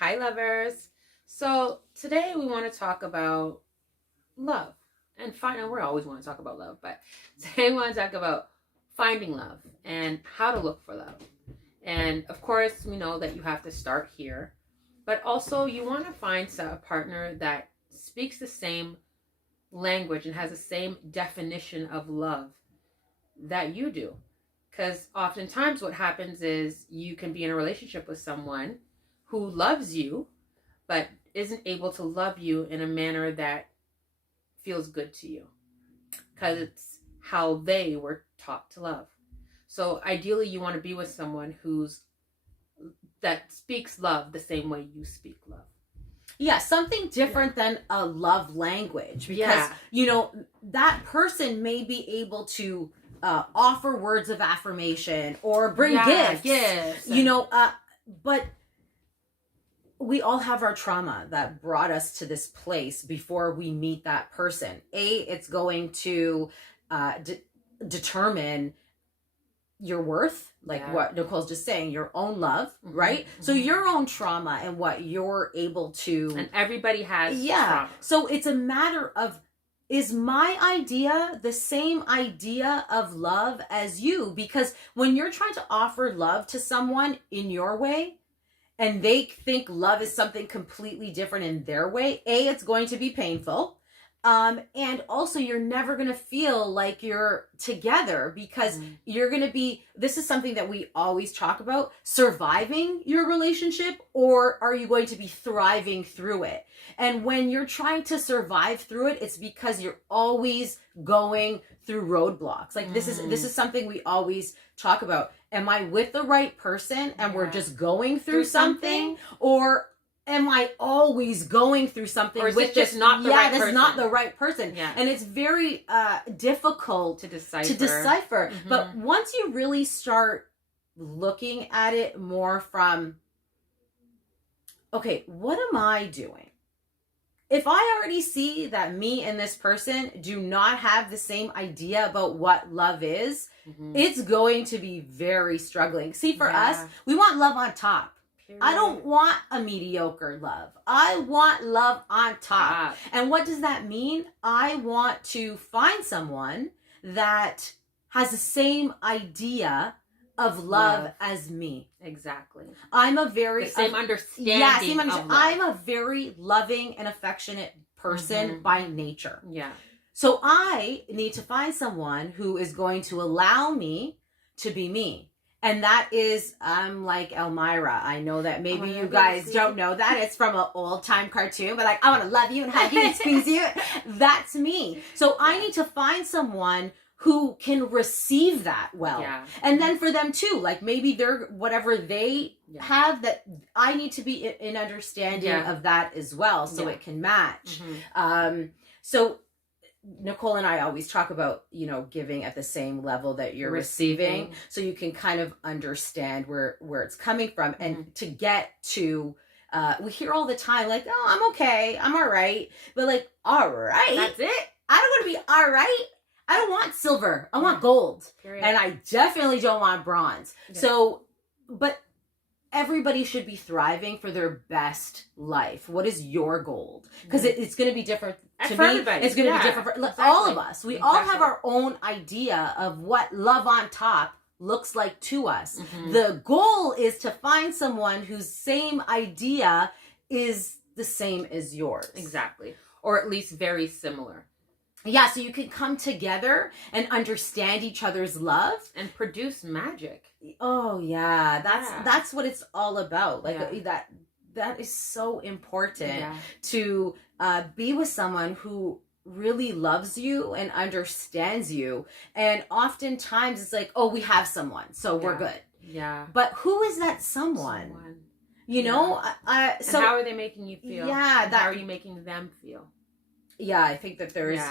Hi, lovers. So today we want to talk about love and find. We always want to talk about love, but today we want to talk about finding love and how to look for love. And of course, we know that you have to start here, but also you want to find a partner that speaks the same language and has the same definition of love that you do. Because oftentimes what happens is you can be in a relationship with someone who loves you but isn't able to love you in a manner that feels good to you because it's how they were taught to love. So ideally you want to be with someone that speaks love the same way you speak love. Yeah, something different than a love language, because that person may be able to offer words of affirmation or bring gifts. But we all have our trauma that brought us to this place before we meet that person. It's going to determine your worth, what Nicole's just saying, your own love, right? Mm-hmm. So your own trauma and what you're able to... And everybody has trauma. So it's a matter of, is my idea the same idea of love as you? Because when you're trying to offer love to someone in your way, and they think love is something completely different in their way, it's going to be painful. And also you're never going to feel like you're together, because you're going to be, this is something that we always talk about, surviving your relationship, or are you going to be thriving through it? And when you're trying to survive through it, it's because you're always going through roadblocks. Like this is something we always talk about. Am I with the right person and we're just going through something? Or am I always going through something with just not the right person? That's not the right person. Yeah. And it's very difficult to decipher. Mm-hmm. But once you really start looking at it more from, okay, what am I doing? If I already see that me and this person do not have the same idea about what love is, it's going to be very struggling. See, for us, we want love on top. Period. I don't want a mediocre love. I want love on top. And what does that mean? I want to find someone that has the same idea of love as me. Exactly. I'm a very... The same understanding of love. I'm a very loving and affectionate person by nature. Yeah. So I need to find someone who is going to allow me to be me. And that is, I'm like Elmira. I know that maybe you guys don't know that. It's from an old time cartoon, but like, I want to love you and hug you and squeeze you. That's me. So I need to find someone who can receive that well. Yeah. And then for them too, like maybe they're, whatever they have, that I need to be in understanding of that as well, so it can match. So Nicole and I always talk about, giving at the same level that you're receiving, so you can kind of understand where it's coming from. And to get to, we hear all the time, like, oh, I'm okay, I'm all right. But like, all right. That's it? I don't want to be all right. I don't want silver. I want gold. Period. And I definitely don't want bronze. Yeah. So, but everybody should be thriving for their best life. What is your gold? Because it's going to be different to me. Everybody. It's going to be different for all of us. We all have our own idea of what love on top looks like to us. The goal is to find someone whose same idea is the same as yours. Exactly. Or at least very similar. Yeah, so you can come together and understand each other's love and produce magic. Oh yeah, that's what it's all about. Like that is so important to be with someone who really loves you and understands you. And oftentimes it's like, oh, we have someone, so we're good. Yeah. But who is that someone? So how are they making you feel? Yeah, how are you making them feel? Yeah, I think that there's,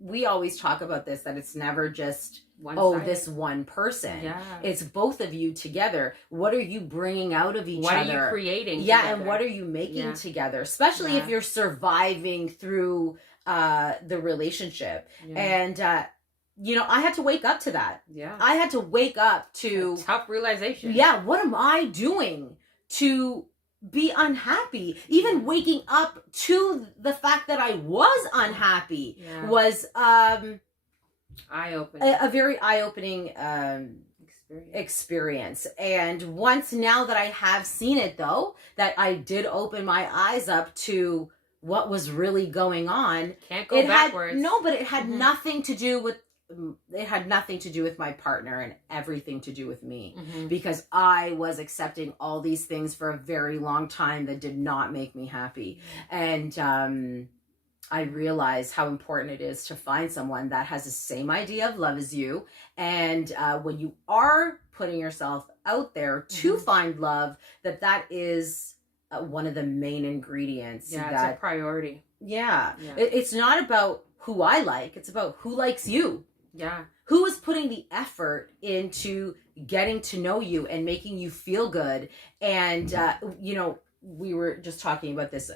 we always talk about this, that it's never just, this one person. Yeah. It's both of you together. What are you bringing out of each other? What are you creating together? And what are you making together? Especially if you're surviving through the relationship. Yeah. And, I had to wake up to that. Yeah. I had to wake up to... Tough realization. Yeah, what am I doing to be unhappy. Even waking up to the fact that I was unhappy was eye-opening. A very eye-opening experience. And once now that I have seen it, though, that I did open my eyes up to what was really going on. Can't go backwards. But it had nothing to do with my partner and everything to do with me, because I was accepting all these things for a very long time that did not make me happy. And I realized how important it is to find someone that has the same idea of love as you. And when you are putting yourself out there to find love, that is one of the main ingredients. Yeah, it's a priority. Yeah. It's not about who I like. It's about who likes you. Yeah. Who is putting the effort into getting to know you and making you feel good. And, we were just talking about this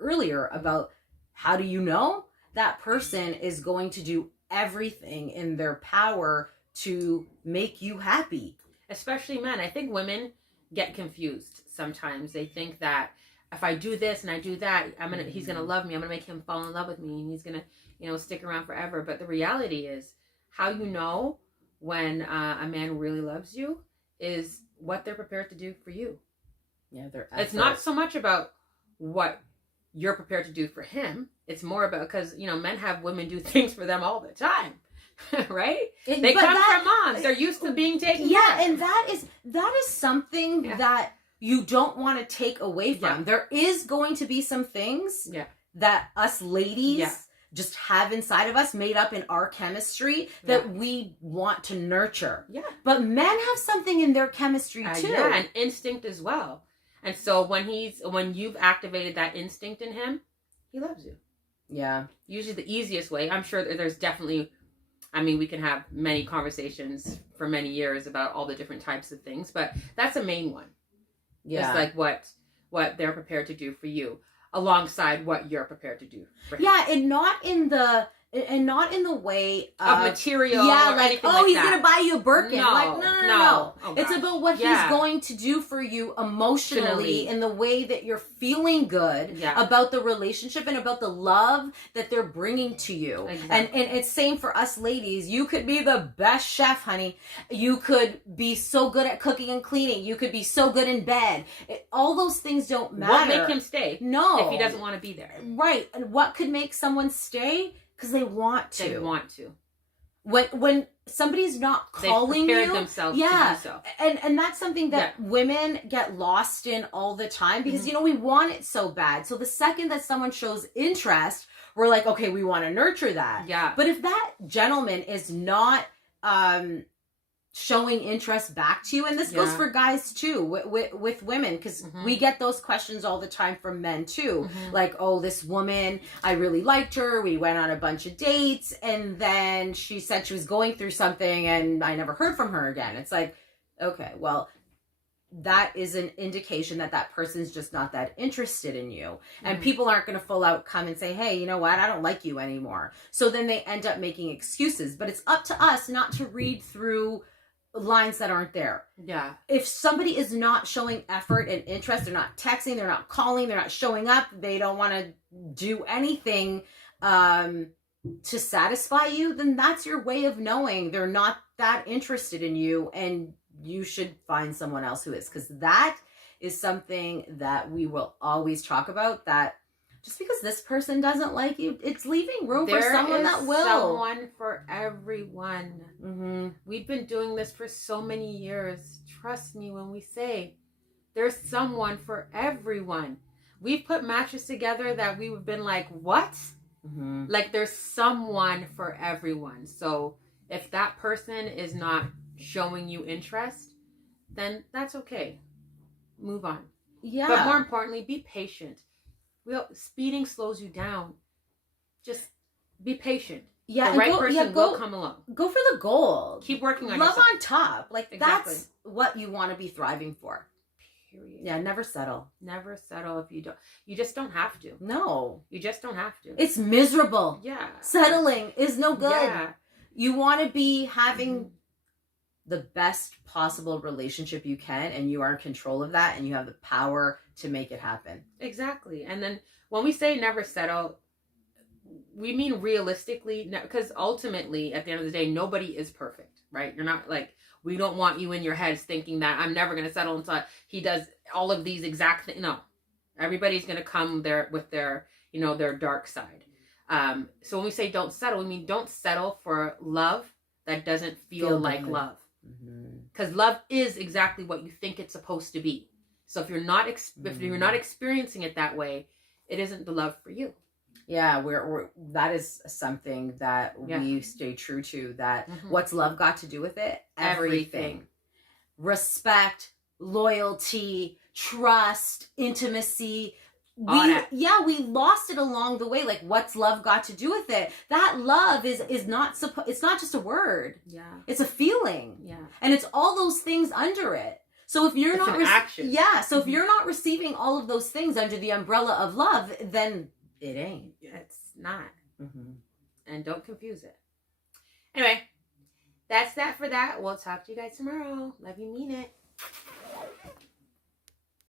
earlier about how do you know that person is going to do everything in their power to make you happy? Especially men. I think women get confused sometimes. They think that if I do this and I do that, he's gonna love me. I'm gonna make him fall in love with me, and he's gonna, stick around forever. But the reality is, how you know when a man really loves you is what they're prepared to do for you. Yeah, it's not so much about what you're prepared to do for him. It's more about, because men have women do things for them all the time. Right? They come from moms. They're used to being taken care of. And that is something that you don't want to take away from. There is going to be some things that us ladies just have inside of us, made up in our chemistry, that we want to nurture. Yeah. But men have something in their chemistry too. And instinct as well. And so when you've activated that instinct in him, he loves you. Yeah. Usually the easiest way. I'm sure there's definitely, we can have many conversations for many years about all the different types of things, but that's a main one. Yeah. It's like what they're prepared to do for you, alongside what you're prepared to do for him. Yeah, and not in the way of material. Yeah, or like, anything oh, like he's that. gonna buy you a Birkin. No, like, no. Oh, it's about what he's going to do for you emotionally, in the way that you're feeling good about the relationship and about the love that they're bringing to you. Exactly. And it's same for us ladies. You could be the best chef, honey. You could be so good at cooking and cleaning. You could be so good in bed. All those things don't matter. Won't make him stay. No. If he doesn't want to be there. Right. And what could make someone stay? Because they want to. They want to. When somebody's not calling you, themselves to do so. And that's something that women get lost in all the time, because we want it so bad. So the second that someone shows interest, we're like, okay, we want to nurture that. Yeah. But if that gentleman is not showing interest back to you, and this goes for guys too, with women, because we get those questions all the time from men too, like, oh, this woman, I really liked her, we went on a bunch of dates, and then she said she was going through something and I never heard from her again. It's like, okay, well, that is an indication that person's just not that interested in you. And people aren't going to full out come and say, hey, you know what, I don't like you anymore. So then they end up making excuses. But it's up to us not to read through lines that aren't there. Yeah. If somebody is not showing effort and interest, they're not texting, they're not calling, they're not showing up, they don't want to do anything to satisfy you, then that's your way of knowing they're not that interested in you, and you should find someone else who is. Because that is something that we will always talk about, that just because this person doesn't like you, it's leaving room for someone that will. Someone for everyone. We've been doing this for so many years. Trust me when we say there's someone for everyone. We've put matches together that we've been like, what? Like, there's someone for everyone. So if that person is not showing you interest, then that's okay. Move on. Yeah. But more importantly, be patient. Speeding slows you down. Just be patient. Yeah, the right person will come along. Go for the goal. Keep working on love yourself. On top. Like, that's what you want to be thriving for. Period. Yeah, never settle. Never settle if you don't. You just don't have to. No. You just don't have to. It's miserable. Yeah. Settling is no good. Yeah. You want to be having the best possible relationship you can, and you are in control of that, and you have the power to make it happen. Exactly. And then when we say never settle, we mean realistically, because ultimately at the end of the day, nobody is perfect, right? You're not like, we don't want you in your heads thinking that I'm never going to settle until he does all of these exact things. No, everybody's going to come there with their, their dark side. So when we say don't settle, we mean don't settle for love that doesn't feel like good. love. Because love is exactly what you think it's supposed to be. So if you're not if you're not experiencing it that way, it isn't the love for you. Yeah, we're that is something that we stay true to. That what's love got to do with it? Everything. Respect, loyalty, trust, intimacy. We lost it along the way. Like, what's love got to do with it? That love is not it's not just a word. Yeah, it's a feeling. Yeah, and it's all those things under it. So if you're not action. Yeah, so if you're not receiving all of those things under the umbrella of love, then it ain't. It's not. And don't confuse it. Anyway, that's that for that. We'll talk to you guys tomorrow. Love you, mean it.